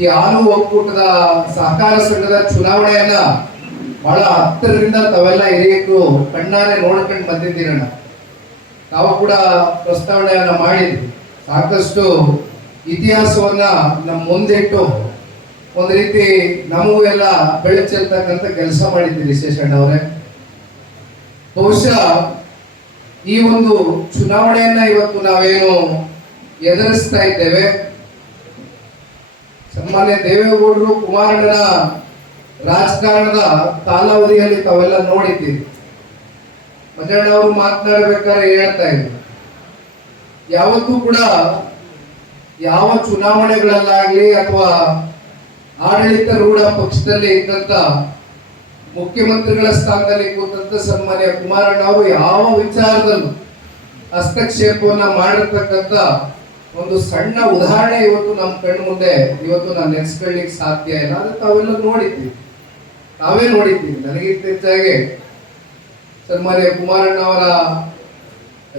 ಈ ಹಾಲು ಒಕ್ಕೂಟದ ಸಹಕಾರ ಸಂಘದ ಚುನಾವಣೆಯನ್ನ ಬಹಳ ಹತ್ತರಿಂದ ತಾವೆಲ್ಲ ಹಿರಿಯರು ಕಣ್ಣಾರೆ ನೋಡ್ಕೊಂಡು ಬಂದಿದ್ದೀರಣ್ಣ. ತಾವು ಕೂಡ ಪ್ರಸ್ತಾವನೆಯನ್ನ ಮಾಡಿದ್ವಿ ಸಾಕಷ್ಟು ಇತಿಹಾಸವನ್ನ ನಮ್ಮ ಮುಂದಿಟ್ಟು ಒಂದು ರೀತಿ ನಮಗೂ ಎಲ್ಲ ಬೆಳಚೆಲ್ತಕ್ಕಂಥ ಕೆಲಸ ಮಾಡಿದ್ದೀರಿ ಶೇಷಣ್ಣ ಅವರೇ. ಬಹುಶಃ ಈ ಒಂದು ಚುನಾವಣೆಯನ್ನ ಇವತ್ತು ನಾವೇನು ಎದುರಿಸ್ತಾ ಇದ್ದೇವೆ. ಸನ್ಮಾನ್ಯ ದೇವೇಗೌಡರು ಕುಮಾರಣ್ಣನ ರಾಜಕಾರಣದ ಕಾಲಾವಧಿಯಲ್ಲಿ ತಾವೆಲ್ಲ ನೋಡಿದ್ದೀರಿ. ಮಂಜಣ್ಣ ಅವರು ಮಾತನಾಡಬೇಕಾದ್ರೆ ಹೇಳ್ತಾ ಇದ್ರು ಯಾವತ್ತೂ ಕೂಡ ಯಾವ ಚುನಾವಣೆಗಳಲ್ಲಾಗಲಿ ಅಥವಾ ಆಡಳಿತ ರೂಢ ಪಕ್ಷದಲ್ಲಿ ಇದ್ದಂತ ಮುಖ್ಯಮಂತ್ರಿಗಳ ಸ್ಥಾನದಲ್ಲಿ ಕೂತಂತ ಸನ್ಮಾನ್ಯ ಕುಮಾರಣ್ಣ ಅವರು ಯಾವ ವಿಚಾರದಲ್ಲೂ ಹಸ್ತಕ್ಷೇಪವನ್ನ ಮಾಡಿರ್ತಕ್ಕಂಥ ಒಂದು ಸಣ್ಣ ಉದಾಹರಣೆ ಇವತ್ತು ನಮ್ಮ ಕಣ್ಣು ಮುಂದೆ, ಇವತ್ತು ನಾನು ನೆನೆಸ್ಕೊಳ್ಳಿಕ್ಕೆ ಸಾಧ್ಯ ಇಲ್ಲ. ಅದು ತಾವೆಲ್ಲ ನೋಡಿದ್ದೀವಿ ತಾವೇ ನೋಡಿದ್ದೀವಿ ನನಗಿಂತ ಹೆಚ್ಚಾಗಿ ಸನ್ಮಾನ್ಯ ಕುಮಾರಣ್ಣ ಅವರ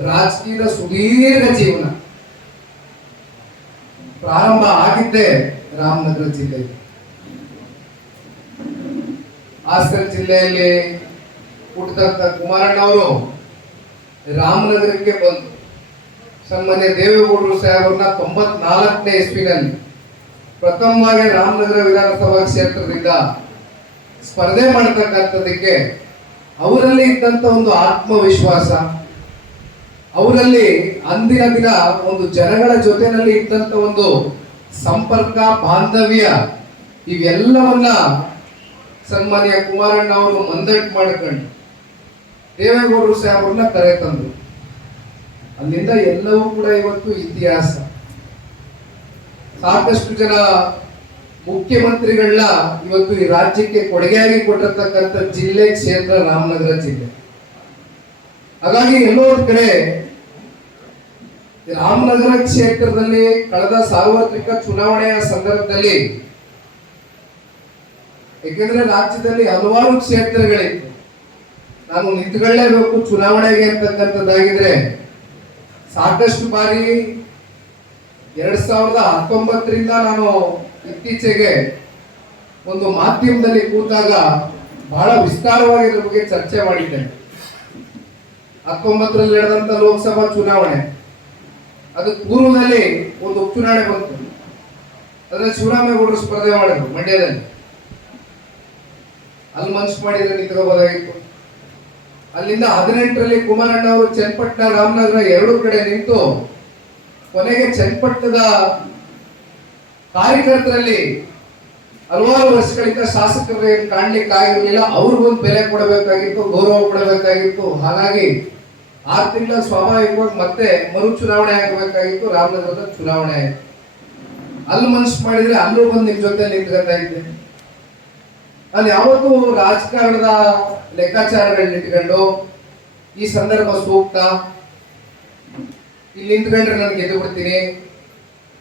ರಾಜಕೀಯದ ಸುದೀರ್ಘ ಜೀವನ. ಪ್ರಾರಂಭ ಆಗಿದ್ದೆ ರಾಮನಗರ ಜಿಲ್ಲೆಯಲ್ಲಿ. ಹಾಸನ ಜಿಲ್ಲೆಯಲ್ಲಿ ಹುಟ್ಟತಕ್ಕ ಕುಮಾರಣ್ಣ ಅವರು ರಾಮನಗರಕ್ಕೆ ಬಂದು ಸನ್ಮಾನ್ಯ ದೇವೇಗೌಡರು ಸಾಹೇಬರನ್ನ ತೊಂಬತ್ನಾಲ್ಕನೇ ಇಸ್ವಿನಲ್ಲಿ ಪ್ರಥಮವಾಗಿ ರಾಮನಗರ ವಿಧಾನಸಭಾ ಕ್ಷೇತ್ರದಿಂದ ಸ್ಪರ್ಧೆ ಮಾಡತಕ್ಕಂಥದ್ದಕ್ಕೆ ಅವರಲ್ಲಿ ಇದ್ದಂತ ಒಂದು ಆತ್ಮವಿಶ್ವಾಸ, ಅವರಲ್ಲಿ ಅಂದಿನ ದಿನ ಒಂದು ಜನಗಳ ಜೊತೆನಲ್ಲಿ ಇದ್ದಂತ ಒಂದು ಸಂಪರ್ಕ, ಬಾಂಧವ್ಯ, ಇವೆಲ್ಲವನ್ನ ಸನ್ಮಾನ್ಯ ಕುಮಾರಣ್ಣ ಅವರು ಮಂದಟ್ಟು ಮಾಡ್ಕೊಂಡು ದೇವೇಗೌಡರು ಸಾಹೇಬರನ್ನ ಕರೆ ತಂದ್ರು ಅಲ್ಲಿಂದ ಎಲ್ಲವೂ ಕೂಡ ಇವತ್ತು ಇತಿಹಾಸ. ಸಾಕಷ್ಟು ಜನ ಮುಖ್ಯಮಂತ್ರಿಗಳನ್ನ ಇವತ್ತು ಈ ರಾಜ್ಯಕ್ಕೆ ಕೊಡುಗೆಯಾಗಿ ಕೊಟ್ಟಿರ್ತಕ್ಕಂಥ ಜಿಲ್ಲೆ ಕ್ಷೇತ್ರ ರಾಮನಗರ ಜಿಲ್ಲೆ. ಹಾಗಾಗಿ ಎಲ್ಲೋ ಕಡೆ ರಾಮನಗರ ಕ್ಷೇತ್ರದಲ್ಲಿ ಕಳೆದ ಸಾರ್ವತ್ರಿಕ ಚುನಾವಣೆಯ ಸಂದರ್ಭದಲ್ಲಿ ಏಕೆಂದ್ರೆ ರಾಜ್ಯದಲ್ಲಿ ಹಲವಾರು ಕ್ಷೇತ್ರಗಳಿತ್ತು. ನಾನು ನಿಂತ್ಕೊಳ್ಳೇಬೇಕು ಚುನಾವಣೆಗೆ ಅಂತಕ್ಕಂಥದ್ದಾಗಿದ್ರೆ ಸಾಕಷ್ಟು ಬಾರಿ ಎರಡ್ ಸಾವಿರದ ಹತ್ತೊಂಬತ್ತರಿಂದ ನಾನು ಇತ್ತೀಚೆಗೆ ಒಂದು ಮಾಧ್ಯಮದಲ್ಲಿ ಕೂತಾಗ ಬಹಳ ವಿಸ್ತಾರವಾಗಿ ಇದ್ರ ಬಗ್ಗೆ ಚರ್ಚೆ ಮಾಡಿದ್ದೇನೆ ಹತ್ತೊಂಬತ್ತರಲ್ಲಿ ನಡೆದಂತ ಲೋಕಸಭಾ ಚುನಾವಣೆ, ಅದು ಪೂರ್ವದಲ್ಲಿ ಒಂದು ಉಪಚುನಾವಣೆ ಬಂತು. ಅದ್ರಲ್ಲಿ ಶಿವರಾಮೇಗೌಡರು ಸ್ಪರ್ಧೆ ಮಾಡಿದ್ರು ಮಂಡ್ಯದಲ್ಲಿ. ಅಲ್ಲಿ ಮನ್ಸು ಮಾಡಿದ್ರೆ ನಿಂತ್ಕೋಬೋದಾಗಿತ್ತು. ಅಲ್ಲಿಂದ ಹದಿನೆಂಟರಲ್ಲಿ ಕುಮಾರಣ್ಣ ಅವರು ಚನ್ನಪಟ್ಟಣ ರಾಮನಗರ ಎರಡು ಕಡೆ ನಿಂತು ಕೊನೆಗೆ ಚನ್ನಪಟ್ಟಣದ ಕಾರ್ಯಕರ್ತರಲ್ಲಿ ಹಲವಾರು ವರ್ಷಗಳಿಂದ ಶಾಸಕರು ಏನು ಕಾಣ್ಲಿಕ್ಕೆ ಆಗಿರಲಿಲ್ಲ. ಅವ್ರಿಗೊಂದು ಬೆಲೆ ಕೊಡಬೇಕಾಗಿತ್ತು, ಗೌರವ ಕೊಡಬೇಕಾಗಿತ್ತು. ಹಾಗಾಗಿ ಆರು ತಿಂಗಳ ಸ್ವಾಭಾವಿಕವಾಗಿ ಮತ್ತೆ ಮರು ಚುನಾವಣೆ ಆಗಬೇಕಾಗಿತ್ತು, ರಾಮನಗರದ ಚುನಾವಣೆ. ಅಲ್ಲಿ ಮನಸ್ಸು ಮಾಡಿದ್ರೆ ಅಲ್ಲೂ ಬಂದು ನಿಮ್ ಜೊತೆ ನಿಂತ್ಕೊತಾ ನಾನು ಯಾವತ್ತೂ ರಾಜಕಾರಣದ ಲೆಕ್ಕಾಚಾರಗಳನ್ನ ಇಟ್ಕೊಂಡು ಈ ಸಂದರ್ಭ ಸೂಕ್ತ. ಇಲ್ಲಿ ನಿಂತ್ಕೊಂಡ್ರೆ ನಾನು ಗೆದ್ದು ಬಿಡ್ತೀನಿ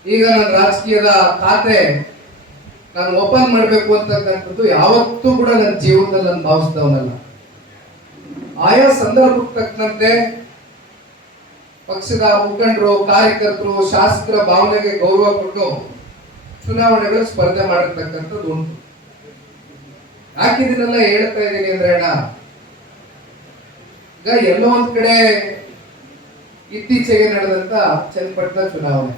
ಈಗ ನನ್ನ ರಾಜಕೀಯದ ಖಾತೆ ನಾನು ಓಪನ್ ಮಾಡಬೇಕು ಅಂತಕ್ಕಂಥದ್ದು ಯಾವತ್ತೂ ಕೂಡ ನನ್ನ ಜೀವನದಲ್ಲಿ ನಾನು ಭಾವಿಸಿದವನಲ್ಲ. ಆಯಾ ಸಂದರ್ಭಕ್ಕೆ ತಕ್ಕಂತೆ ಪಕ್ಷದ ಮುಖಂಡರು, ಕಾರ್ಯಕರ್ತರು, ಶಾಸಕರ ಭಾವನೆಗೆ ಗೌರವ ಕೊಟ್ಟು ಚುನಾವಣೆಗಳು ಸ್ಪರ್ಧೆ ಮಾಡಿರ್ತಕ್ಕಂಥದ್ದು ಉಂಟು. ಯಾಕೆ ಇದನ್ನೆಲ್ಲ ಹೇಳ್ತಾ ಇದ್ದೀನಿ ಅಂದ್ರೆ ಅಣ್ಣ? ಈಗ ಎಲ್ಲೋ ಒಂದ್ ಕಡೆ ಇತ್ತೀಚೆಗೆ ನಡೆದಂತ ಚನ್ನಪಟ್ಟಣ ಚುನಾವಣೆ.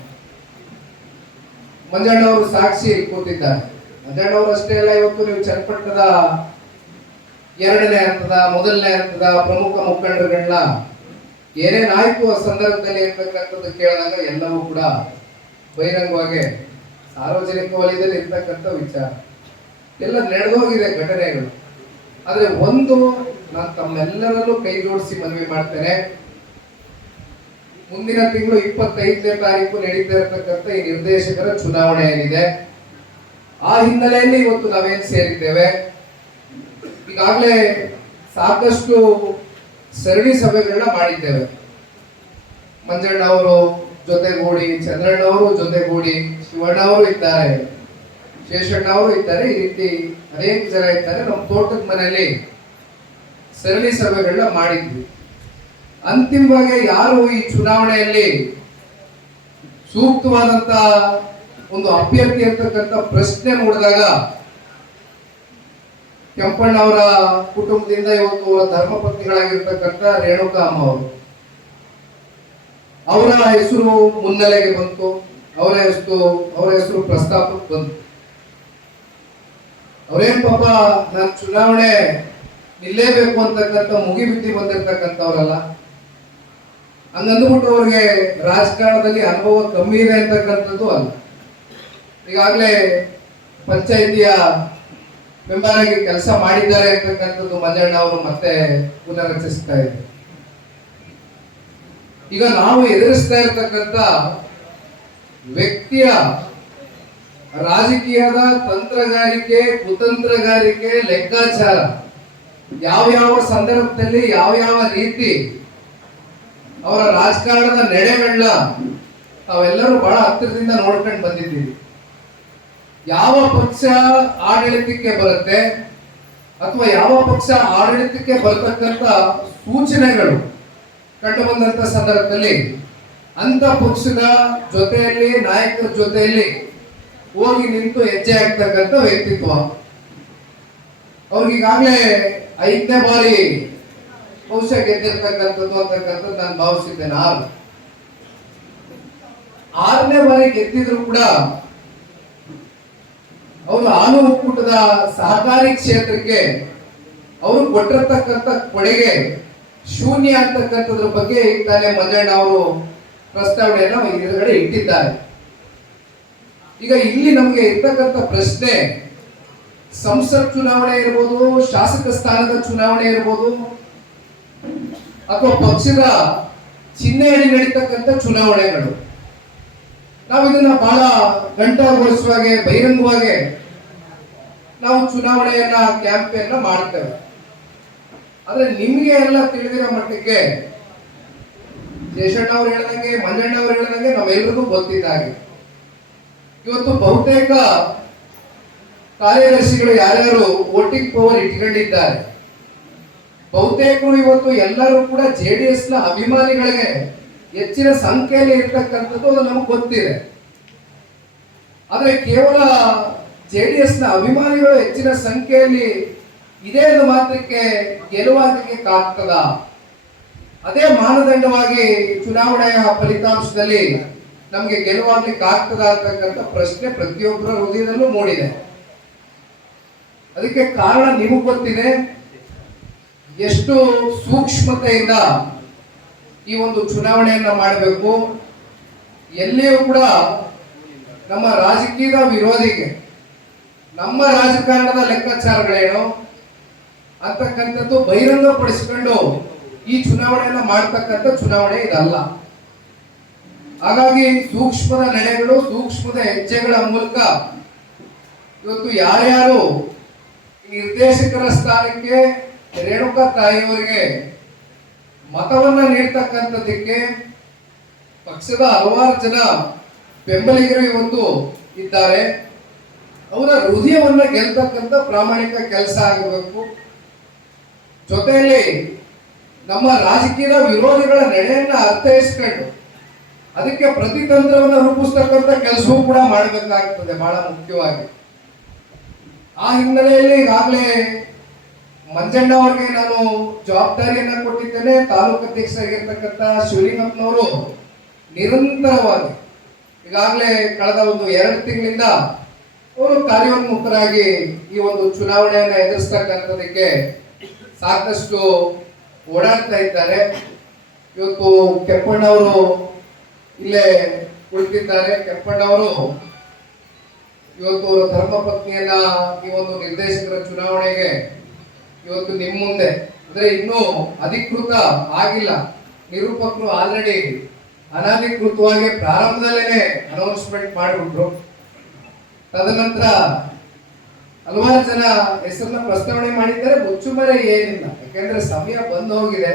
ಮಂಜಣ್ಣವರು ಸಾಕ್ಷಿ ಕೂತಿದ್ದಾರೆ. ಮಂಜಣ್ಣವರು ಅಷ್ಟೇ ಅಲ್ಲ, ಇವತ್ತು ನೀವು ಚನ್ನಪಟ್ಟಣದ ಎರಡನೇ ಹಂತದ, ಮೊದಲನೇ ಹಂತದ ಪ್ರಮುಖ ಮುಖಂಡರುಗಳನ್ನ ಏನೇನಾಯ್ತು ಆ ಸಂದರ್ಭದಲ್ಲಿ ಇರ್ತಕ್ಕಂಥದ್ದು ಕೇಳಿದಾಗ ಎಲ್ಲವೂ ಕೂಡ ಬಹಿರಂಗವಾಗಿ ಸಾರ್ವಜನಿಕ ವಲಯದಲ್ಲಿ ಇರ್ತಕ್ಕಂಥ ವಿಚಾರ. ಎಲ್ಲ ನಡೆದೋಗಿದೆ ಘಟನೆಗಳು. ಆದರೆ ಒಂದು ನಾನು ತಮ್ಮೆಲ್ಲರಲ್ಲೂ ಕೈ ಜೋಡಿಸಿ ಮನವಿ ಮಾಡ್ತೇನೆ. ಮುಂದಿನ ತಿಂಗಳು ಇಪ್ಪತ್ತೈದನೇ ತಾರೀಕು ನಡೀತಾ ಇರತಕ್ಕಂಥ ಈ ನಿರ್ದೇಶಕರ ಚುನಾವಣೆ ಏನಿದೆ. ಆ ಹಿನ್ನೆಲೆಯಲ್ಲಿ ಇವತ್ತು ನಾವೇನ್ ಸೇರಿದ್ದೇವೆ? ಈಗಾಗಲೇ ಸಾಕಷ್ಟು ಸರಣಿ ಸಭೆಗಳನ್ನ ಮಾಡಿದ್ದೇವೆ. ಮಂಜಣ್ಣ ಅವರು ಜೊತೆಗೂಡಿ ಚಂದ್ರಣ್ಣ ಅವರು ಜೊತೆಗೂಡಿ ಶಿವಣ್ಣ ಅವರು ಇದ್ದಾರೆ. ಶೇಷಣ್ಣ ಅವರು ಇದ್ದಾರೆ. ಈ ರೀತಿ ಅನೇಕ ಜನ ಇದ್ದಾರೆ. ನಮ್ಮ ತೋಟದ ಮನೆಯಲ್ಲಿ ಸರಣಿ ಸಭೆಗಳನ್ನ ಮಾಡಿದ್ವಿ. ಅಂತಿಮವಾಗಿ ಯಾರು ಈ ಚುನಾವಣೆಯಲ್ಲಿ ಸೂಕ್ತವಾದಂತ ಒಂದು ಅಭ್ಯರ್ಥಿ ಅಂತಕ್ಕಂಥ ಪ್ರಶ್ನೆ ನೋಡಿದಾಗ ಕೆಂಪಣ್ಣ ಅವರ ಕುಟುಂಬದಿಂದ ಇವತ್ತು ಧರ್ಮಪತ್ನಿಗಳಾಗಿರ್ತಕ್ಕಂಥ ರೇಣುಕಾ ಅಮ್ಮ ಅವರು. ಅವರ ಹೆಸರು ಮುನ್ನೆಲೆಗೆ ಬಂತು. ಅವರ ಹೆಸರು ಅವರ ಹೆಸರು ಪ್ರಸ್ತಾಪಕ್ಕೆ ಬಂತು. ಅವರೇನ್ ಪಾಪ ನಾನು ಚುನಾವಣೆ ನಿಲ್ಲೇಬೇಕು ಅಂತಕ್ಕಂಥ ಮುಗಿಬಿದ್ದಿ ಬಂದಿರ್ತಕ್ಕಂಥವ್ರಲ್ಲ. ಹಂಗಂದ್ಬಿಟ್ಟು ಅವ್ರಿಗೆ ರಾಜಕಾರಣದಲ್ಲಿ ಅನುಭವ ಕಮ್ಮಿ ಇದೆ ಅಂತಕ್ಕಂಥದ್ದು ಅಲ್ಲ. ಈಗಾಗಲೇ ಪಂಚಾಯಿತಿಯ ಮೆಂಬರ್ ಆಗಿ ಕೆಲಸ ಮಾಡಿದ್ದಾರೆ ಅಂತಕ್ಕಂಥದ್ದು ಮಂಜಣ್ಣ ಅವರು ಮತ್ತೆ ಪುನರಚಿಸ್ತಾ ಇದ್ದಾರೆ. ಈಗ ನಾವು ಎದುರಿಸ್ತಾ ಇರ್ತಕ್ಕಂಥ ವ್ಯಕ್ತಿಯ ರಾಜಕೀಯದ ತಂತ್ರಗಾರಿಕೆ, ಕುತಂತ್ರಗಾರಿಕೆ, ಲೆಕ್ಕಾಚಾರ. ಯಾವ ಯಾವ ಸಂದರ್ಭದಲ್ಲಿ ಯಾವ ಯಾವ ರೀತಿ ಅವರ ರಾಜಕಾರಣದ ನಡೆಗಳನ್ನ ತಾವೆಲ್ಲರೂ ಬಹಳ ಹತ್ತಿರದಿಂದ ನೋಡ್ಕೊಂಡು ಬಂದಿದ್ದೀವಿ. ಯಾವ ಪಕ್ಷ ಆಡಳಿತಕ್ಕೆ ಬರುತ್ತೆ ಅಥವಾ ಯಾವ ಪಕ್ಷ ಆಡಳಿತಕ್ಕೆ ಬರತಕ್ಕಂತ ಸೂಚನೆಗಳು ಕಂಡು ಬಂದಂತ ಸಂದರ್ಭದಲ್ಲಿ ಅಂತ ಪಕ್ಷದ ಜೊತೆಯಲ್ಲಿ, ನಾಯಕರ ಜೊತೆಯಲ್ಲಿ ಹೋಗಿ ನಿಂತು ಹೆಜ್ಜೆ ಆಗ್ತಕ್ಕಂಥ ವ್ಯಕ್ತಿತ್ವ ಅವ್ರಿಗೀಗಾಗಲೇ ಐದನೇ ಬಾರಿ ಬಹುಶಃ ಗೆದ್ದಿರ್ತಕ್ಕಂಥದ್ದು ಅಂತಕ್ಕಂಥದ್ದು ನಾನು ಭಾವಿಸಿದ್ದೇನೆ. ಆರು. ಆರನೇ ಬಾರಿ ಗೆದ್ದಿದ್ರು ಕೂಡ ಅವರು ಹಾಲು ಒಕ್ಕೂಟದ ಸಹಕಾರಿ ಕ್ಷೇತ್ರಕ್ಕೆ ಅವರು ಕೊಟ್ಟಿರ್ತಕ್ಕಂಥ ಕೊಡುಗೆ ಶೂನ್ಯ ಅಂತಕ್ಕಂಥದ್ರ ಬಗ್ಗೆ ತಾನೇ ಮಂಜಣ್ಣ ಅವರು ಪ್ರಸ್ತಾವನೆಯನ್ನು ಎದುರುಗಡೆ ಇಟ್ಟಿದ್ದಾರೆ. ಈಗ ಇಲ್ಲಿ ನಮಗೆ ಇರ್ತಕ್ಕಂಥ ಪ್ರಶ್ನೆ, ಸಂಸತ್ ಚುನಾವಣೆ ಇರ್ಬೋದು, ಶಾಸಕ ಸ್ಥಾನದ ಚುನಾವಣೆ ಇರ್ಬೋದು, ಅಥವಾ ಪಕ್ಷದ ಚಿಹ್ನೆಯಲ್ಲಿ ನಡೀತಕ್ಕಂಥ ಚುನಾವಣೆಗಳು. ನಾವು ಇದನ್ನ ಬಹಳ ಗಂಟಾಗೊಳಿಸುವಾಗೆ ಬಹಿರಂಗವಾಗಿ ನಾವು ಚುನಾವಣೆಯನ್ನ ಕ್ಯಾಂಪೇನ್ ಮಾಡ್ತೇವೆ. ಆದ್ರೆ ನಿಮ್ಗೆ ಎಲ್ಲ ತಿಳಿದಿರೋ ಮಟ್ಟಕ್ಕೆ ಜಯಶಣ್ಣ ಅವ್ರು ಹೇಳ್ದಂಗೆ, ಮಂಜಣ್ಣ ಅವ್ರು ಹೇಳ್ದಂಗೆ ನಾವೆಲ್ಲರಿಗೂ ಗೊತ್ತಿದ್ದ ಹಾಗೆ ಇವತ್ತು ಬಹುತೇಕ ಕಾರ್ಯದರ್ಶಿಗಳು ಯಾರ್ಯಾರು ವೋಟಿಂಗ್ ಪವರ್ ಇಟ್ಕೊಂಡಿದ್ದಾರೆ. ಬಹುತೇಕರು ಇವತ್ತು ಎಲ್ಲರೂ ಕೂಡ ಜೆ ಡಿ ಎಸ್ನ ಅಭಿಮಾನಿಗಳಿಗೆ ಹೆಚ್ಚಿನ ಸಂಖ್ಯೆಯಲ್ಲಿ ಇರ್ತಕ್ಕಂಥದ್ದು ಅದು ನಮಗೆ ಗೊತ್ತಿದೆ. ಆದ್ರೆ ಕೇವಲ ಜೆ ಡಿ ಎಸ್ನ ಅಭಿಮಾನಿಗಳು ಹೆಚ್ಚಿನ ಸಂಖ್ಯೆಯಲ್ಲಿ ಇದೇ ಮಾತ್ರಕ್ಕೆ ಗೆಲುವಾಗಕ್ಕೆ ಕಾಗ್ತದ? ಅದೇ ಮಾನದಂಡವಾಗಿ ಚುನಾವಣೆಯ ಫಲಿತಾಂಶದಲ್ಲಿ ನಮಗೆ ಗೆಲುವಾಗ್ಲಿಕ್ಕೆ ಆಗ್ತದ ಅಂತಕ್ಕಂಥ ಪ್ರಶ್ನೆ ಪ್ರತಿಯೊಬ್ಬರ ಹೃದಯದಲ್ಲೂ ಮೂಡಿದೆ. ಅದಕ್ಕೆ ಕಾರಣ ನಿಮಗೆ ಗೊತ್ತಿದೆ. ಎಷ್ಟು ಸೂಕ್ಷ್ಮತೆಯಿಂದ ಈ ಒಂದು ಚುನಾವಣೆಯನ್ನ ಮಾಡಬೇಕು. ಎಲ್ಲಿಯೂ ಕೂಡ ನಮ್ಮ ರಾಜಕೀಯದ ವಿರೋಧಿಗೆ, ನಮ್ಮ ರಾಜಕಾರಣದ ಲೆಕ್ಕಾಚಾರಗಳೇನು ಅಂತಕ್ಕಂಥದ್ದು ಬಹಿರಂಗಪಡಿಸಿಕೊಂಡು ಈ ಚುನಾವಣೆಯನ್ನ ಮಾಡ್ತಕ್ಕಂಥ ಚುನಾವಣೆ ಇದಲ್ಲ. ಹಾಗಾಗಿ ಸೂಕ್ಷ್ಮದ ನೆಲೆಗಳು ಸೂಕ್ಷ್ಮದ ಹೆಜ್ಜೆಗಳ ಮೂಲಕ ಇವತ್ತು ಯಾರ್ಯಾರು ನಿರ್ದೇಶಕರ ಸ್ಥಾನಕ್ಕೆ ರೇಣುಕಾ ತಾಯಿಯವರಿಗೆ ಮತವನ್ನ ನೀಡ್ತಕ್ಕಂಥದ್ದಕ್ಕೆ ಪಕ್ಷದ ಹಲವಾರು ಜನ ಬೆಂಬಲಿಗರು ಇವತ್ತು ಇದ್ದಾರೆ. ಅವರ ಹೃದಯವನ್ನ ಗೆಲ್ತಕ್ಕಂಥ ಪ್ರಾಮಾಣಿಕ ಕೆಲಸ ಆಗಬೇಕು. ಜೊತೆಯಲ್ಲಿ ನಮ್ಮ ರಾಜಕೀಯ ವಿರೋಧಿಗಳ ನೆಲೆಯನ್ನ ಅರ್ಥೈಸ್ಕೊಂಡು ಅದಕ್ಕೆ ಪ್ರತಿತಂತ್ರವನ್ನು ರೂಪಿಸ್ತಕ್ಕಂಥ ಕೆಲಸವೂ ಕೂಡ ಮಾಡಬೇಕಾಗ್ತದೆ, ಬಹಳ ಮುಖ್ಯವಾಗಿ. ಆ ಹಿನ್ನೆಲೆಯಲ್ಲಿ ಈಗಾಗಲೇ ಮಂಜಣ್ಣ ಅವರಿಗೆ ನಾನು ಜವಾಬ್ದಾರಿಯನ್ನು ಕೊಟ್ಟಿದ್ದೇನೆ. ತಾಲೂಕು ಅಧ್ಯಕ್ಷರಾಗಿರ್ತಕ್ಕಂಥ ಶಿವಲಿಂಗಪ್ಪನವರು ನಿರಂತರವಾಗಿ, ಈಗಾಗಲೇ ಕಳೆದ ಒಂದು ಎರಡು ತಿಂಗಳಿಂದ ಅವರು ಕಾರ್ಯೋನ್ಮುಖರಾಗಿ ಈ ಒಂದು ಚುನಾವಣೆಯನ್ನು ಎದುರಿಸ್ತಕ್ಕಂಥದಕ್ಕೆ ಸಾಕಷ್ಟು ಓಡಾಡ್ತಾ ಇದ್ದಾರೆ. ಇವತ್ತು ಕೆಪ್ಪಣ್ಣವರು ಇಲ್ಲೇ ಕುಳಿತಿದ್ದಾರೆ ಕೆಪ್ಪಣ್ಣವರು ಇವತ್ತು ಅವರ ಧರ್ಮ ಪತ್ನಿಯನ್ನ ಈ ನಿರ್ದೇಶಕರ ಚುನಾವಣೆಗೆ ಇವತ್ತು ನಿಮ್ಮ ಮುಂದೆ. ಅಂದ್ರೆ ಇನ್ನೂ ಅಧಿಕೃತ ಆಗಿಲ್ಲ. ನಿರೂಪಕರು ಆಲ್ರೆಡಿ ಅನಧಿಕೃತವಾಗಿ ಪ್ರಾರಂಭದಲ್ಲೇನೆ ಅನೌನ್ಸ್ಮೆಂಟ್ ಮಾಡಿಬಿಟ್ರು. ತದನಂತರ ಹಲವಾರು ಜನ ಹೆಸರನ್ನ ಪ್ರಸ್ತಾವನೆ ಮಾಡಿದ್ದಾರೆ, ಮುಚ್ಚುಮರೆ ಏನಿಲ್ಲ. ಯಾಕೆಂದ್ರೆ ಸಮಯ ಬಂದು ಹೋಗಿದೆ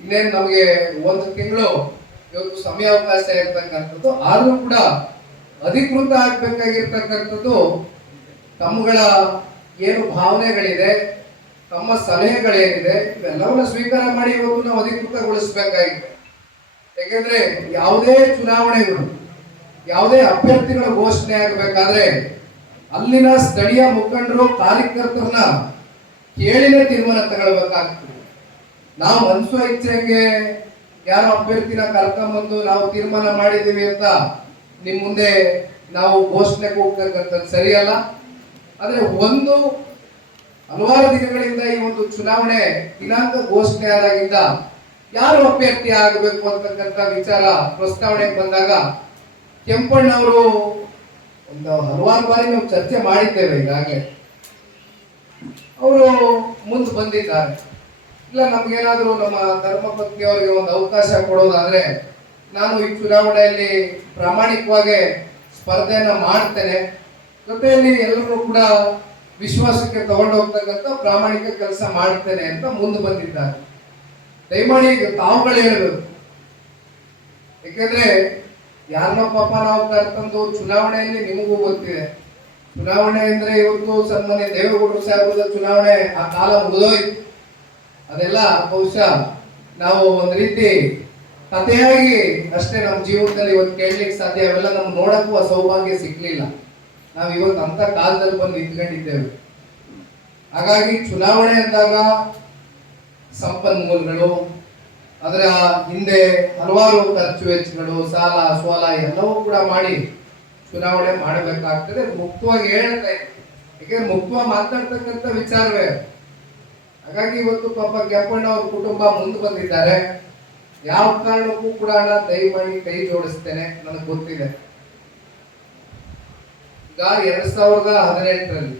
ಇನ್ನೇನು ನಮಗೆ ಒಂದು ತಿಂಗಳು ಇವತ್ತು ಸಮಯಾವಕಾಶ ಇರ್ತಕ್ಕಂಥದ್ದು ಆದರೂ ಕೂಡ ಅಧಿಕೃತ ಆಗ್ಬೇಕಾಗಿರ್ತಕ್ಕಂಥದ್ದು ತಮ್ಮಗಳ ಏನು ಭಾವನೆಗಳಿದೆ, ತಮ್ಮ ಸಲಹೆಗಳೇನಿದೆ, ಇವೆಲ್ಲವನ್ನ ಸ್ವೀಕಾರ ಮಾಡಿ ಇವತ್ತು ನಾವು ಅಧಿಕೃತಗೊಳಿಸಬೇಕಾಗಿದೆ. ಯಾಕೆಂದ್ರೆ ಯಾವುದೇ ಚುನಾವಣೆಗಳು, ಯಾವುದೇ ಅಭ್ಯರ್ಥಿಗಳ ಘೋಷಣೆ ಆಗಬೇಕಾದ್ರೆ ಅಲ್ಲಿನ ಸ್ಥಳೀಯ ಮುಖಂಡರು, ಕಾರ್ಯಕರ್ತರನ್ನ ಕೇಳಿನ ತೀರ್ಮಾನ ತಗೊಳ್ಬೇಕಾಗ್ತದೆ. ನಾವು ಮನಸ್ಸು ಇಚ್ಛೆಗೆ ಯಾರೋ ಅಭ್ಯರ್ಥಿನ ಕರ್ಕೊಂಬಂದು ನಾವು ತೀರ್ಮಾನ ಮಾಡಿದೀವಿ ಅಂತ ನಿಮ್ ಮುಂದೆ ನಾವು ಘೋಷಣೆಗೆ ಹೋಗ್ತಕ್ಕಂಥದ್ದು ಸರಿಯಲ್ಲ. ಆದ್ರೆ ಒಂದು ಹಲವಾರು ದಿನಗಳಿಂದ ಈ ಒಂದು ಚುನಾವಣೆ ದಿನಾಂಕ ಘೋಷಣೆ ಆದಾಗಿಂದ ಯಾರು ಅಭ್ಯರ್ಥಿ ಆಗಬೇಕು ಅಂತಕ್ಕಂಥ ವಿಚಾರ ಪ್ರಸ್ತಾವನೆಗೆ ಬಂದಾಗ ಕೆಂಪಣ್ಣವರು ಒಂದು ಹಲವಾರು ಬಾರಿ ನಾವು ಚರ್ಚೆ ಮಾಡಿದ್ದೇವೆ ಈಗಾಗಲೇ. ಅವರು ಮುಂದೆ ಬಂದಿದ್ದಾರೆ. ಇಲ್ಲ, ನಮ್ಗೇನಾದ್ರೂ ನಮ್ಮ ಧರ್ಮ ಅವರಿಗೆ ಒಂದು ಅವಕಾಶ ಕೊಡೋದಾದ್ರೆ ನಾನು ಈ ಚುನಾವಣೆಯಲ್ಲಿ ಪ್ರಾಮಾಣಿಕವಾಗಿ ಸ್ಪರ್ಧೆಯನ್ನ ಮಾಡ್ತೇನೆ. ಜೊತೆಯಲ್ಲಿ ಎಲ್ಲರೂ ಕೂಡ ವಿಶ್ವಾಸಕ್ಕೆ ತಗೊಂಡು ಹೋಗ್ತಕ್ಕಂಥ ಪ್ರಾಮಾಣಿಕ ಕೆಲಸ ಮಾಡ್ತೇನೆ ಅಂತ ಮುಂದೆ ಬಂದಿದ್ದಾರೆ. ದಯಮಾಡಿ ತಾವುಗಳು ಹೇಳಬೇಕು. ಏಕೆಂದ್ರೆ ಯಾರನ್ನೋ ಪಾಪ ನಾವು ಕರ್ತಂದು ಚುನಾವಣೆಯಲ್ಲಿ ನಿಮಗೂ ಗೊತ್ತಿದೆ. ಚುನಾವಣೆ ಅಂದ್ರೆ ಇವತ್ತು ಸನ್ಮಾನ್ಯ ದೇವೇಗೌಡರು ಸಾಹೇಬರ ಚುನಾವಣೆ ಆ ಕಾಲ ಮುಗಿದೋಯ್ತು. ಅದೆಲ್ಲ ಬಹುಶಃ ನಾವು ಒಂದು ರೀತಿ ಕಥೆಯಾಗಿ ಅಷ್ಟೇ ನಮ್ಮ ಜೀವನದಲ್ಲಿ ಇವತ್ತು ಕೇಳಲಿಕ್ಕೆ ಸಾಧ್ಯ, ಅವೆಲ್ಲ ನಮ್ಗೆ ನೋಡಕ್ಕೂ ಆ ಸೌಭಾಗ್ಯ ಸಿಗ್ಲಿಲ್ಲ. ನಾವು ಇವತ್ತು ಅಂತ ಕಾಲದಲ್ಲಿ ಬಂದು ನಿಂತ್ಕೊಂಡಿದ್ದೇವೆ. ಹಾಗಾಗಿ ಚುನಾವಣೆ ಅಂದಾಗ ಸಂಪನ್ಮೂಲಗಳು ಅದರ ಹಿಂದೆ ಹಲವಾರು ಖರ್ಚು ವೆಚ್ಚಗಳು, ಸಾಲ ಸೋಲ ಎಲ್ಲವೂ ಕೂಡ ಮಾಡಿ ಚುನಾವಣೆ ಮಾಡಬೇಕಾಗ್ತದೆ. ಮುಕ್ತವಾಗಿ ಹೇಳ್ತಾ ಇದ್ದೀನಿ. ಯಾಕೆಂದ್ರೆ ಮುಕ್ತವಾಗಿ ಮಾತಾಡ್ತಕ್ಕಂಥ ವಿಚಾರವೇ ಹಾಗಾಗಿ ಇವತ್ತು ಪಾಪ ಕೆಂಪಣ್ಣ ಅವ್ರ ಕುಟುಂಬ ಮುಂದೆ ಬಂದಿದ್ದಾರೆ. ಯಾವ ಕಾರಣಕ್ಕೂ ಕೂಡ ದಯಮಾಡಿ ಕೈ ಜೋಡಿಸ್ತೇನೆ, ನನಗೆ ಗೊತ್ತಿದೆ. ಈಗ ಎರಡ್ ಸಾವಿರದ ಹದಿನೆಂಟರಲ್ಲಿ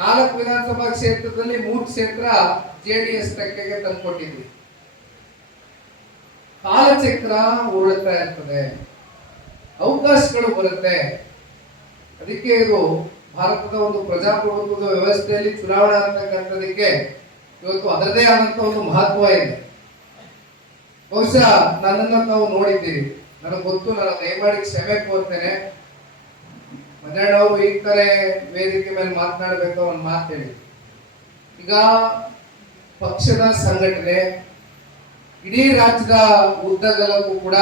ನಾಲ್ಕು ವಿಧಾನಸಭಾ ಕ್ಷೇತ್ರದಲ್ಲಿ ಮೂರು ಕ್ಷೇತ್ರ ಜೆಡಿಎಸ್ ತೆಕ್ಕೆಗೆ ತಂದುಕೊಟ್ಟಿದ್ವಿ. ಕಾಲಚಕ್ರ ಉರುಳ್ತಾ ಇರ್ತದೆ, ಅವಕಾಶಗಳು ಬರುತ್ತೆ. ಅದಕ್ಕೆ ಇದು ಭಾರತದ ಒಂದು ಪ್ರಜಾಪ್ರಭುತ್ವದ ವ್ಯವಸ್ಥೆಯಲ್ಲಿ ಚುನಾವಣೆ ಅಂತಕ್ಕಂಥದಕ್ಕೆ ಇವತ್ತು ಅದರದೇ ಆದಂತ ಒಂದು ಮಹತ್ವ ಇದೆ. ಬಹುಶಃ ನನ್ನನ್ನು ನಾವು ನೋಡಿದ್ದೀವಿ ನನಗೆ ಗೊತ್ತು, ನಾನು ದಯಮಾಡಿ ಕ್ಷಮೆ ಕೋರ್ತೇನೆ. ಮಧ್ಯಾಹ್ನ ಅವರು ಈ ಕಡೆ ವೇದಿಕೆ ಮೇಲೆ ಮಾತನಾಡಬೇಕು ಒಂದು ಮಾತು ಹೇಳಿ. ಈಗ ಪಕ್ಷದ ಸಂಘಟನೆ, ಇಡೀ ರಾಜ್ಯದ ಉದ್ದಗಲಕ್ಕೂ ಕೂಡ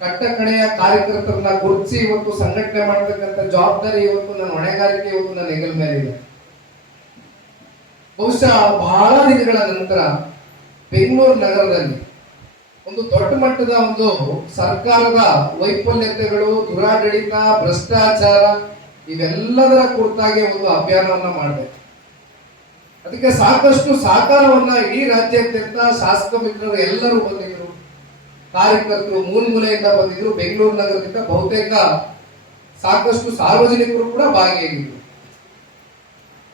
ಕಟ್ಟ ಕಡೆಯ ಕಾರ್ಯಕರ್ತರನ್ನ ಗುರುತಿಸಿ ಇವತ್ತು ಸಂಘಟನೆ ಮಾಡತಕ್ಕಂತ ಜವಾಬ್ದಾರಿ ಇವತ್ತು ನನ್ನ ಹೊಣೆಗಾರಿಕೆ ಇವತ್ತು ನನ್ನ ಹೆಗಲ ಮೇಲಿದೆ. ಬಹುಶಃ ಬಹಳ ದಿನಗಳ ನಂತರ ಬೆಂಗಳೂರು ನಗರದಲ್ಲಿ ಒಂದು ದೊಡ್ಡ ಮಟ್ಟದ ಒಂದು ಸರ್ಕಾರದ ವೈಫಲ್ಯತೆಗಳು, ದುರಾಡಳಿತ, ಭ್ರಷ್ಟಾಚಾರ, ಇವೆಲ್ಲದರ ಕುರಿತಾಗಿ ಒಂದು ಅಭಿಯಾನವನ್ನ ಮಾಡಬೇಕು. ಅದಕ್ಕೆ ಸಾಕಷ್ಟು ಸಹಕಾರವನ್ನ ಇಡೀ ರಾಜ್ಯಾದ್ಯಂತ ಶಾಸಕ ಮಿತ್ರರು ಎಲ್ಲರೂ ಬಂದಿದ್ರು ಕಾರ್ಯಕರ್ತರು ಮೂಲ ಮೂಲೆಯಿಂದ ಬಂದಿದ್ರು. ಬೆಂಗಳೂರು ನಗರದಿಂದ ಬಹುತೇಕ ಸಾಕಷ್ಟು ಸಾರ್ವಜನಿಕರು ಕೂಡ ಭಾಗಿಯಾಗಿದ್ರು.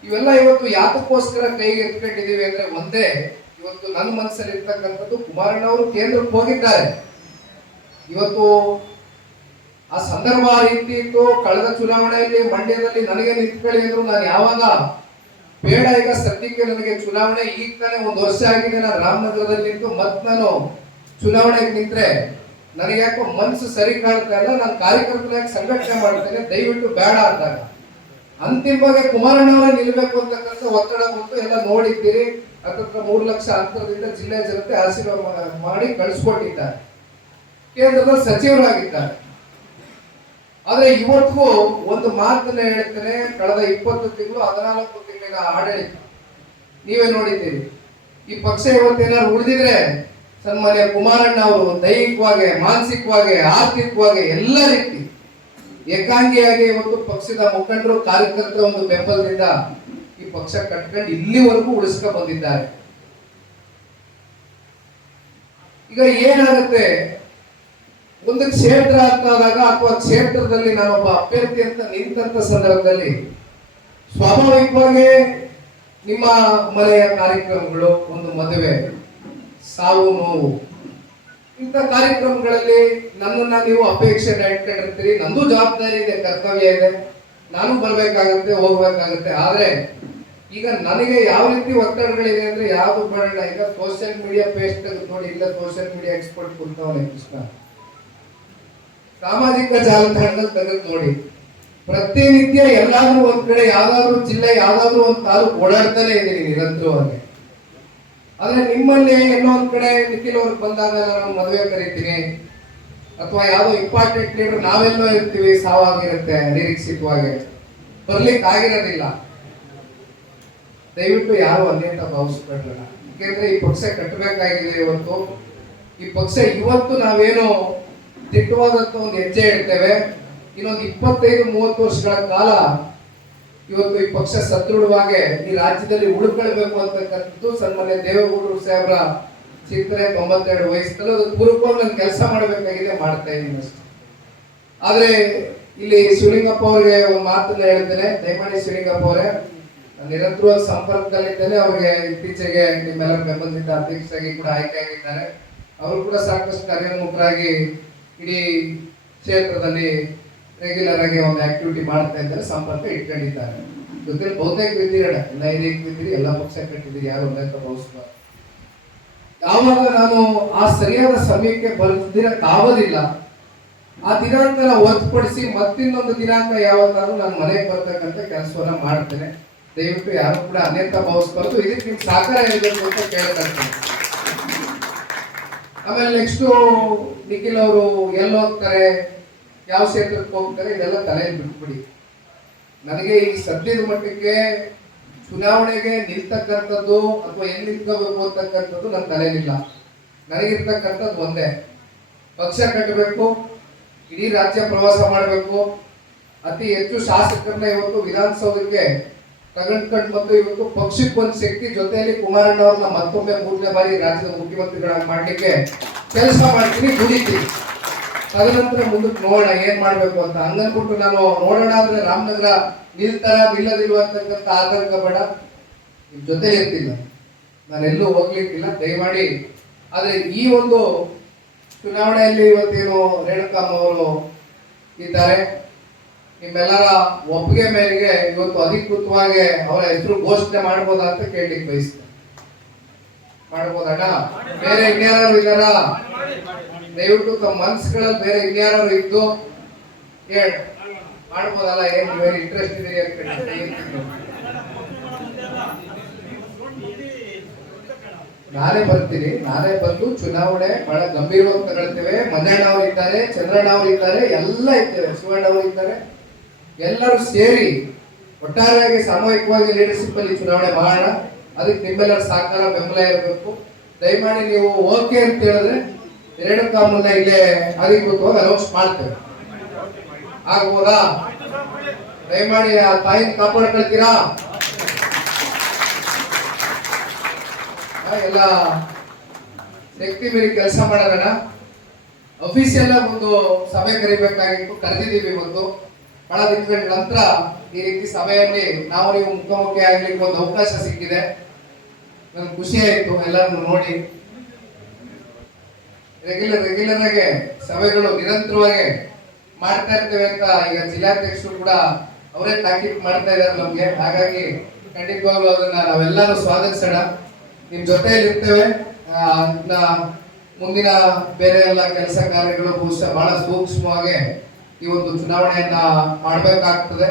ಇವೆಲ್ಲ ಇವತ್ತು ಯಾತಕ್ಕೋಸ್ಕರ ಕೈಗೆ ಎತ್ಕೊಂಡಿದ್ದೀವಿ ಅಂದ್ರೆ ಒಂದೇ, ಇವತ್ತು ನನ್ನ ಮನಸ್ಸಲ್ಲಿ ಇರ್ತಕ್ಕಂಥದ್ದು ಕುಮಾರಣ್ಣ ಅವರು ಕೇಂದ್ರಕ್ಕೆ ಹೋಗಿದ್ದಾರೆ. ಇವತ್ತು ಆ ಸಂದರ್ಭ ರೀತಿ ಇತ್ತು. ಕಳೆದ ಚುನಾವಣೆಯಲ್ಲಿ ಮಂಡ್ಯದಲ್ಲಿ ನನಗೆ ನಿಂತ್ಕೊಳ್ಳಿ ಅಂದ್ರು ನಾನು ಯಾವಾಗ? ಬೇಡ, ಈಗ ಸದ್ಯಕ್ಕೆ ನನಗೆ ಚುನಾವಣೆ ಈಗ ತಾನೇ ಒಂದು ವರ್ಷ ಆಗಿದೆ. ನಾನು ರಾಮನಗರದಲ್ಲಿ ನಿಂತು ಮತ್ ನಾನು ಚುನಾವಣೆಗೆ ನಿಂತ್ರೆ ನನಗೆ ಯಾಕೋ ಮನಸ್ಸು ಸರಿ ಕಾಣ್ತಾ ಇಲ್ಲ, ನಾನು ಕಾರ್ಯಕರ್ತರಾಗಿ ಸಂಘಟನೆ ಮಾಡ್ತೇನೆ, ದಯವಿಟ್ಟು ಬೇಡ ಅಂದಾಗ ಅಂತಿಮವಾಗಿ ಕುಮಾರಣ್ಣವರ ನಿಲ್ಬೇಕು ಅಂತಕ್ಕಂಥ ಒತ್ತಡ ಬಂತು, ಎಲ್ಲ ನೋಡಿದ್ದೀರಿ. ಅದಕ್ಕ ಮೂರು ಲಕ್ಷ ಅಂತರದಿಂದ ಜಿಲ್ಲೆ ಜನತೆ ಆಶೀರ್ವಾದ ಮಾಡಿ ಕಳಿಸ್ಕೊಟ್ಟಿದ್ದಾರೆ. ಕೇಂದ್ರದ ಸಚಿವರಾಗಿದ್ದಾರೆ. ಆದ್ರೆ ಇವತ್ತಿಗೂ ಒಂದು ಮಾತನ್ನ ಹೇಳ್ತೇನೆ, ಕಳೆದ ಇಪ್ಪತ್ತು ತಿಂಗಳು, ಹದಿನಾಲ್ಕು ತಿಂಗಳ ಆಡಳಿತ. ನೀವೇ ನೋಡಿದ್ದೀರಿ. ಈ ಪಕ್ಷ ಇವತ್ತೇನಾದ್ರು ಉಳಿದಿದ್ರೆ ಸನ್ಮಾನ್ಯ ಕುಮಾರಣ್ಣ ಅವರು ದೈಹಿಕವಾಗಿ, ಮಾನಸಿಕವಾಗಿ, ಆರ್ಥಿಕವಾಗಿ ಎಲ್ಲ ರೀತಿ ಏಕಾಂಗಿಯಾಗಿ ಇವತ್ತು ಪಕ್ಷದ ಮುಖಂಡರು, ಕಾರ್ಯಕರ್ತರ ಒಂದು ಬೆಂಬಲದಿಂದ ಈ ಪಕ್ಷ ಕಟ್ಕೊಂಡು ಇಲ್ಲಿವರೆಗೂ ಉಳಿಸ್ಕೊ ಬಂದಿದ್ದಾರೆ. ಈಗ ಏನಾಗುತ್ತೆ? ಒಂದು ಕ್ಷೇತ್ರ ಅಂತ ಆದಾಗ ಅಥವಾ ಕ್ಷೇತ್ರದಲ್ಲಿ ನಾನೊಬ್ಬ ಅಭ್ಯರ್ಥಿ ಅಂತ ನಿಂತಂತ ಸಂದರ್ಭದಲ್ಲಿ ಸ್ವಾಭಾವಿಕವಾಗಿ ನಿಮ್ಮ ಮನೆಯ ಕಾರ್ಯಕ್ರಮಗಳು ಒಂದು ಮದುವೆ. ಸಾವು ನೋವು. ಇಂಥ ಕಾರ್ಯಕ್ರಮಗಳಲ್ಲಿ ನನ್ನನ್ನ ನೀವು ಅಪೇಕ್ಷೆ ಇಟ್ಕೊಂಡಿರ್ತೀರಿ ನಂದು ಜವಾಬ್ದಾರಿ ಇದೆ, ಕರ್ತವ್ಯ ಇದೆ. ನಾನು ಬರಬೇಕಾಗುತ್ತೆ, ಹೋಗ್ಬೇಕಾಗತ್ತೆ. ಆದ್ರೆ ಈಗ ನನಗೆ ಯಾವ ರೀತಿ ಒತ್ತಡಗಳಿದೆ ಅಂದ್ರೆ ಯಾವ್ದು ಬರೋಣ ಈಗ ಸೋಷಿಯಲ್ ಮೀಡಿಯಾ ಪೇಸ್ಟ್ ತೆಗೆದು ನೋಡಿ, ಇಲ್ಲ ಸೋಷಿಯಲ್ ಮೀಡಿಯಾ ಎಕ್ಸ್ಪರ್ಟ್ ಕುಂತವನೆ ಕೃಷ್ಣ. ಸಾಮಾಜಿಕ ಜಾಲತಾಣದಲ್ಲಿ ತೆಗೆದು ನೋಡಿ. ಪ್ರತಿನಿತ್ಯ ಎಲ್ಲಾದ್ರೂ ಒಂದ್ ಕಡೆ, ಯಾವ್ದಾದ್ರು ಜಿಲ್ಲೆ, ಯಾವ್ದಾದ್ರು ಒಂದ್ ತಾಲೂಕು ಓಡಾಡ್ತಾನೆ ಇದ್ದೀನಿ ನಿರಂತರವಾಗಿ. ಆದ್ರೆ ನಿಮ್ಮಲ್ಲಿ ಎಲ್ಲೋ ಒಂದ್ ಕಡೆ ನಿಖಿಲ್ ಅವ್ರಿಗೆ ಬಂದಾಗ ನಾನು ಮದುವೆ ಕರಿತೀನಿ. ಅಥವಾ ಯಾವುದೋ ಇಂಪಾರ್ಟೆಂಟ್ ಲೀಡರ್ ನಾವೆಲ್ಲೋ ಇರ್ತೀವಿ, ಸಾವಾಗಿರುತ್ತೆ ನಿರೀಕ್ಷಿತವಾಗಿ ಬರ್ಲಿಕ್ಕೆ ಆಗಿರೋದಿಲ್ಲ. ದಯವಿಟ್ಟು ಯಾರು ಅನ್ಯಂತ ಭಾವಿಸ್ಬೇಡ್ರಣ ಯಾಕೆಂದ್ರೆ ಈ ಪಕ್ಷ ಕಟ್ಟಬೇಕಾಗಿದೆ ಇವತ್ತು. ಈ ಪಕ್ಷ ಇವತ್ತು ನಾವೇನು ದಿಟ್ಟವಾದಂತ ಒಂದು ಹೆಜ್ಜೆ ಇಡ್ತೇವೆ. ಇನ್ನೊಂದು ಇಪ್ಪತ್ತೈದು, ಮೂವತ್ತು ವರ್ಷಗಳ ಕಾಲ ಇವತ್ತು ಈ ಪಕ್ಷ ಸದೃಢವಾಗಿ ಈ ರಾಜ್ಯದಲ್ಲಿ ಉಳ್ಕೊಳ್ಬೇಕು ಅಂತಕ್ಕಂಥದ್ದು ಸನ್ಮಾನ್ಯ ದೇವೇಗೌಡರು ಸಾಹೇಬ್ರ ಚಿಂತನೆ ತೊಂಬತ್ತೆರಡು ವಯಸ್ಸಲ್ಲಿ ಅದು ಪೂರ್ವಕವಾಗಿ ನಾನು ಕೆಲಸ ಮಾಡಬೇಕಾಗಿದೆ ಮಾಡ್ತಾ ಇದ್ದೀನಿ ಅಷ್ಟೇ. ಆದ್ರೆ ಇಲ್ಲಿ ಶಿವಲಿಂಗಪ್ಪ ಅವರಿಗೆ ಒಂದು ಮಾತನ್ನ ಹೇಳ್ತೇನೆ. ದಯಮಾಡಿ ಶಿವಲಿಂಗಪ್ಪ ಅವರೇ ನಿರಂತರ ನಿರಂತರವಾಗಿ ಸಂಪರ್ಕದಲ್ಲಿದ್ದೇನೆ. ಅವರಿಗೆ ಇತ್ತೀಚೆಗೆ ನಿಮ್ಮೆಲ್ಲರ ಬೆಂಬಲದಿಂದ ಅಧ್ಯಕ್ಷರಾಗಿ ಕೂಡ ಆಯ್ಕೆಯಾಗಿದ್ದಾರೆ ಅವರು ಕೂಡ ಸಾಕಷ್ಟು ಕಾರ್ಯೋನ್ಮುಖರಾಗಿ ಇಡೀ ಕ್ಷೇತ್ರದಲ್ಲಿ ರೆಗ್ಯುಲರ್ ಆಗಿ ಒಂದು ಆಕ್ಟಿವಿಟಿ ಮಾಡ್ತಾ ಇದ್ದಾರೆ, ಸಂಪರ್ಕ ಇಟ್ಕೊಂಡಿದ್ದಾರೆ. ಜೊತೆಲಿ ಬಹುತೇಕ ಬಿದ್ದಿರಡ ಎಲ್ಲ ಹಿರಿಯ ಬಿದ್ದಿರಿ ಎಲ್ಲ ಪಕ್ಷ ಕಟ್ಟಿದ್ದೀರಿ, ಯಾರು ಒಂದೇ ಭಾವಿಸ್ಬಾರ್ದು. ಯಾವಾಗ ನಾನು ಆ ಸರಿಯಾದ ಸಮಯಕ್ಕೆ ಬರ್ದಿರಕ್ಕಾಗೋದಿಲ್ಲ ಆ ದಿನಾಂಕನ ಹೊರತುಪಡಿಸಿ ಮತ್ತಿನ್ನೊಂದು ದಿನಾಂಕ ಯಾವತ್ತಾದ್ರೂ ನಾನು ಮನೆಗೆ ಬರ್ತಕ್ಕಂಥ ಕೆಲಸವನ್ನ ಮಾಡ್ತೇನೆ. ದಯವಿಟ್ಟು ಯಾರು ಕೂಡ ಅನೇಕ ಭಾವಿಸ್ಬಾರ್ದು. ಇದಕ್ಕೆ ನಿಮ್ಗೆ ಸಹಕಾರ ಇರಬೇಕು ಅಂತ ಕೇಳ್ಕೊಳ್ತೀನಿ ಆಮೇಲೆ ನೆಕ್ಸ್ಟು ನಿಖಿಲ್ ಅವರು ಎಲ್ಲಿ ಹೋಗ್ತಾರೆ ಯಾವ ಕ್ಷೇತ್ರಕ್ಕೆ ಹೋಗ್ತಾರೆ, ಇದೆಲ್ಲ ತಲೆಯಲ್ಲಿ ಬಿಟ್ಬಿಡಿ. ನನಗೆ ಈ ಸದ್ಯದ ಮಟ್ಟಕ್ಕೆ ಚುನಾವಣೆಗೆ ನಿಲ್ತಕ್ಕಂಥದ್ದು ಅಥವಾ ಎಲ್ಲಿ ನಿಂತ್ಕೋಬೇಕು ಅಂತಕ್ಕಂಥದ್ದು ನನ್ನ ತಲೆಯಲ್ಲಿಲ್ಲ ನನಗಿರ್ತಕ್ಕಂಥದ್ದು ಒಂದೇ. ಪಕ್ಷ ಕಟ್ಟಬೇಕು, ಇಡೀ ರಾಜ್ಯ ಪ್ರವಾಸ ಮಾಡಬೇಕು. ಅತಿ ಹೆಚ್ಚು ಶಾಸಕರನ್ನ ಇವತ್ತು ವಿಧಾನಸೌಧಕ್ಕೆ ತಗೊಂಡ್ಕೊಂಡು ಮತ್ತು ಇವತ್ತು ಪಕ್ಷಕ್ಕೆ ಒಂದು ಶಕ್ತಿ ಜೊತೆಯಲ್ಲಿ ಕುಮಾರಣ್ಣ ಅವ್ರನ್ನ ಮತ್ತೊಮ್ಮೆ ಮೂರನೇ ಬಾರಿ ರಾಜ್ಯದ ಮುಖ್ಯಮಂತ್ರಿಗಳಾಗಿ ಮಾಡಲಿಕ್ಕೆ ಕೆಲಸ ಮಾಡ್ತೀನಿ, ದುಡಿತೀನಿ. ತದನಂತರ ಮುಂದಕ್ಕೆ ನೋಡೋಣ, ಏನ್ ಮಾಡ್ಬೇಕು ಅಂತ. ಹಂಗನ್ಬಿಟ್ಟು ನಾನು ನೋಡೋಣ ಅಂದ್ರೆ ರಾಮನಗರ ನಿಲ್ತಾರ, ನಿಲ್ಲದಿಲ್ವ ಅಂತಕ್ಕಂಥ ಆತಂಕ ಬೇಡ. ನಿಮ್ ಜೊತೆ ಇರ್ತಿಲ್ಲ ನಾನು. ಎಲ್ಲೂ ಹೋಗ್ಲಿಕ್ಕಿಲ್ಲ, ದಯಮಾಡಿ. ಆದ್ರೆ ಈ ಒಂದು ಚುನಾವಣೆಯಲ್ಲಿ ಇವತ್ತೇನು ರೇಣುಕಾಮ್ ಅವರು ಇದ್ದಾರೆ. ನಿಮ್ಮೆಲ್ಲರ ಒಪ್ಪಿಗೆ ಮೇರೆಗೆ ಇವತ್ತು ಅಧಿಕೃತವಾಗಿ ಅವರ ಹೆಸರು ಘೋಷಣೆ ಮಾಡ್ಬೋದಾ ಅಂತ ಕೇಳಲಿಕ್ಕೆ ಬಯಸ್ತೇನೆ. ಮಾಡ್ಬೋದಣ್ಣ? ಬೇರೆ ಇನ್ಯಾರು ಇದ್ದಾರಾ? ದಯವಿಟ್ಟು ತಮ್ಮ ಮನಸ್ಸುಗಳಲ್ಲಿ ಬೇರೆ ಇನ್ಯಾರು ಇದ್ದು ಹೇಳ. ಮಾಡ್ಬೋದಲ್ಲ, ಏನ್ ಬೇರೆ ಇಂಟ್ರೆಸ್ಟ್ ಇದೆ ಅಂತ. ನಾನೇ ಬರ್ತೀನಿ ನಾನೇ ಬಂದು ಚುನಾವಣೆ ಬಹಳ ಗಂಭೀರವಾಗಿ ತಗೊಳ್ತೇವೆ ಮಂಜಣ್ಣ ಅವರು ಇದ್ದಾರೆ, ಚಂದ್ರಣ್ಣ ಅವರು ಇದ್ದಾರೆ, ಎಲ್ಲ ಇದ್ದಾರೆ ಶಿವಣ್ಣ ಅವರು ಇದ್ದಾರೆ. ಎಲ್ಲರೂ ಸೇರಿ ಒಟ್ಟಾರೆಯಾಗಿ ಸಾಮೂಹಿಕವಾಗಿ ಲೀಡರ್ಶಿಪ್ ಅಲ್ಲಿ ಚುನಾವಣೆ ಮಾಡೋಣ. ಅದಕ್ಕೆ ನಿಮ್ಮೆಲ್ಲರ ಸಹಕಾರ, ಬೆಂಬಲ ಇರಬೇಕು. ದಯಮಾಡಿ ನೀವು ಓಕೆ ಅಂತ ಹೇಳಿದ್ರೆ ಎರಡು ಮುನ್ನ ಇಲ್ಲೇ ಅಧಿಕೃತವಾಗಿ ಅನೌನ್ಸ್ ಮಾಡ್ತೇವೆ. ಆಗ್ಬೋದಾ ದಯಮಾಡಿ ಆ ತಾಯಿನ ಕಾಪಾಡ್ಕೊಳ್ತೀರಾ? ಎಲ್ಲ ಶಕ್ತಿ ಮೀರಿ ಕೆಲಸ ಮಾಡೋಣ ಅಫಿಷಿಯಲ್ ಒಂದು ಸಭೆ ಕರಿಬೇಕಾಗಿತ್ತು, ಕರೆದಿದ್ದೀವಿ ಇವತ್ತು. ದಿನಗಳ ನಂತರ ಈ ರೀತಿ ಸಭೆಯಲ್ಲಿ ನಾವು ನೀವು ಮುಖಾಮುಖಿ ಆಗ್ಲಿಕ್ಕೆ ಒಂದು ಅವಕಾಶ ಸಿಕ್ಕಿದೆ. ನನ್ಗೆ ಖುಷಿ ಆಯ್ತು, ಎಲ್ಲರನ್ನು ನೋಡಿ. ರೆಗ್ಯುಲರ್ ರೆಗ್ಯುಲರ್ ಆಗಿ ಸಭೆಗಳು ನಿರಂತರವಾಗಿ ಮಾಡ್ತಾ ಇರ್ತೇವೆ ಅಂತ ಈಗ ಜಿಲ್ಲಾಧ್ಯಕ್ಷರು ಕೂಡ ಅವರೇ ತಾಕೀತು ಮಾಡ್ತಾ ಇದ್ದಾರೆ ನಮ್ಗೆ. ಹಾಗಾಗಿ ಖಂಡಿತವಾಗ್ಲೂ ಅದನ್ನ ನಾವೆಲ್ಲರೂ ಸ್ವಾಗತಿಸೋಣ. ನಿಮ್ ಜೊತೆಯಲ್ಲಿ ಇರ್ತೇವೆ. ಮುಂದಿನ ಬೇರೆ ಎಲ್ಲ ಕೆಲಸ ಕಾರ್ಯಗಳು ಬಹುಶಃ ಬಹಳ ಸೂಕ್ಷ್ಮವಾಗಿ ಈ ಒಂದು ಚುನಾವಣೆಯನ್ನ ಮಾಡ್ಬೇಕಾಗ್ತದೆ.